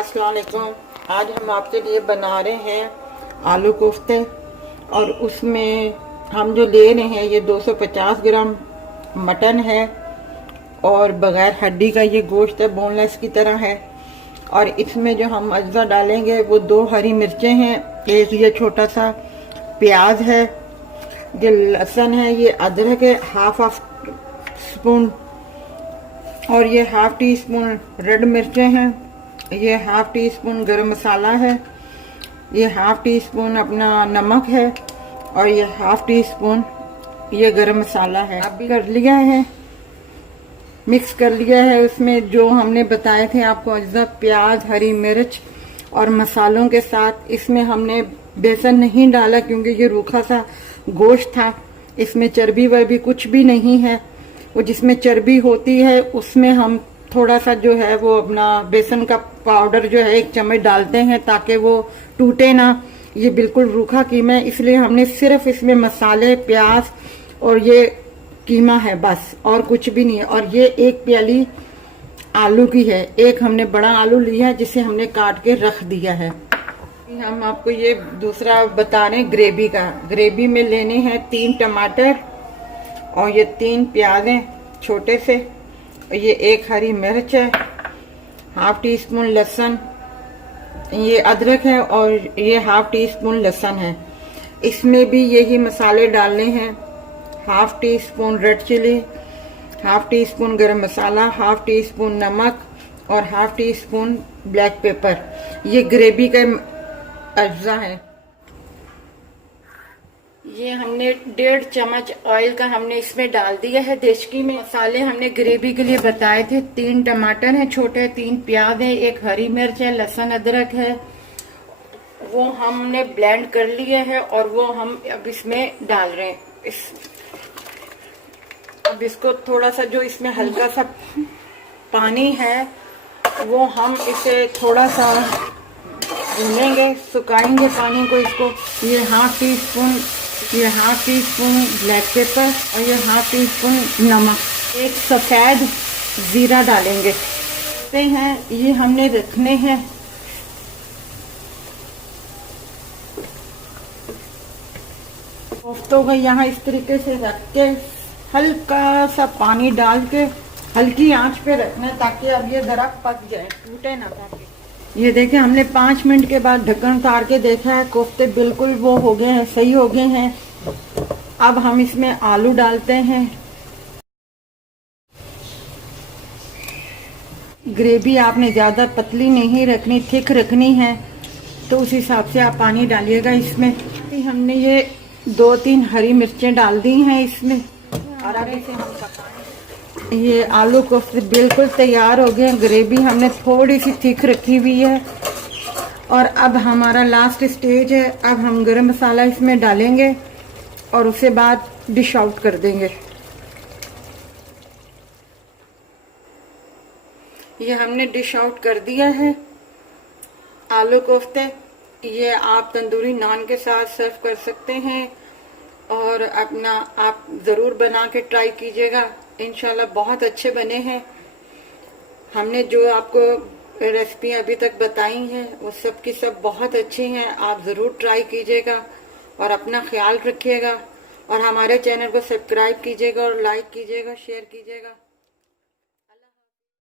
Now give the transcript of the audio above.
अस्सलाम वालेकुम। आज हम आपके लिए बना रहे हैं आलू कोफ्ते और उसमें हम जो ले रहे हैं ये 250 ग्राम मटन है और बगैर हड्डी का ये गोश्त है, बोनलेस की तरह है। और इसमें जो हम अज्जा डालेंगे वो 2 हरी मिर्चें हैं, एक ये छोटा सा प्याज है, ये लहसुन है, ये अदरक है हाफ स्पून, और ये हाफ टी स्पून रेड मिर्चें हैं, ये हाफ टी स्पून गरम मसाला है, ये हाफ टी स्पून अपना नमक है और ये हाफ टी स्पून ये गरम मसाला है। अब भी कर लिया है, मिक्स कर लिया है। उसमें जो हमने बताए थे आपको अज्जा, प्याज, हरी मिर्च और मसालों के साथ इसमें हमने बेसन नहीं डाला क्योंकि ये रूखा सा गोश्त था, इसमें चर्बी वर्बी कुछ भी नहीं है। वो जिसमें चर्बी होती है उसमें हम थोड़ा सा जो है वो अपना बेसन का पाउडर जो है 1 चम्मच डालते हैं ताकि वो टूटे ना। ये बिल्कुल रूखा कीमा है, इसलिए हमने सिर्फ इसमें मसाले, प्याज और ये कीमा है बस, और कुछ भी नहीं है। और ये 1 प्याली आलू की है, एक हमने बड़ा आलू लिया है जिसे हमने काट के रख दिया है। हम आपको ये दूसरा बता रहे हैं ग्रेवी का। ग्रेवी में लेने हैं 3 टमाटर और ये 3 प्याज हैं छोटे से, ये 1 हरी मिर्च है, हाफ टी स्पून लहसुन, ये अदरक है और ये हाफ टी स्पून लहसुन है। इसमें भी यही मसाले डालने हैं, half teaspoon red chilli, half teaspoon garam masala, half teaspoon नमक और half teaspoon black pepper. ये ग्रेवी का अज्जा है। ये हमने 1.5 चम्मच ऑयल का हमने इसमें डाल दिया है देशकी में। मसाले हमने ग्रेवी के लिए बताए थे, 3 टमाटर हैं छोटे, 3 प्याज है, 1 हरी मिर्च है, लहसुन अदरक है, वो हमने ब्लेंड कर लिया है और वो हम अब इसमें डाल रहे हैं। अब इसको थोड़ा सा जो इसमें हल्का सा पानी है वो हम इसे थोड़ा सा भूनेंगे, सुखाएंगे पानी को इसको। ये half teaspoon black paper और ये हाफ टी स्पून नमक, एक सफ़ेद ज़ीरा डालेंगे हैं। ये हमने रखने हैं कोफ्तों को यहाँ इस तरीके से रख के हल्का सा पानी डाल के हल्की आंच पे रखना है ताकि अब ये ज़रा पक जाए, टूटे ना। ताकि ये देखें, हमने 5 मिनट के बाद ढक्कन उतार के देखा है, कोफ्ते बिल्कुल वो हो गए हैं, सही हो गए हैं। अब हम इसमें आलू डालते हैं। ग्रेवी आपने ज़्यादा पतली नहीं रखनी, थिक रखनी है, तो उस हिसाब से आप पानी डालिएगा इसमें। हमने ये 2-3 हरी मिर्चें डाल दी हैं इसमें और अब इसे हम पकाएं। ये आलू कोफ्ते बिल्कुल तैयार हो गए। ग्रेवी हमने थोड़ी सी थिक रखी हुई है और अब हमारा लास्ट स्टेज है। अब हम गरम मसाला इसमें डालेंगे और उसके बाद डिश आउट कर देंगे। ये हमने डिश आउट कर दिया है आलू कोफ्ते। ये आप तंदूरी नान के साथ सर्व कर सकते हैं और अपना आप ज़रूर बना के ट्राई कीजिएगा, इंशाल्लाह बहुत अच्छे बने हैं। हमने जो आपको रेसिपी अभी तक बताई हैं वो सब की सब बहुत अच्छी हैं, आप ज़रूर ट्राई कीजिएगा और अपना ख्याल रखिएगा और हमारे चैनल को सब्सक्राइब कीजिएगा और लाइक कीजिएगा, शेयर कीजिएगा।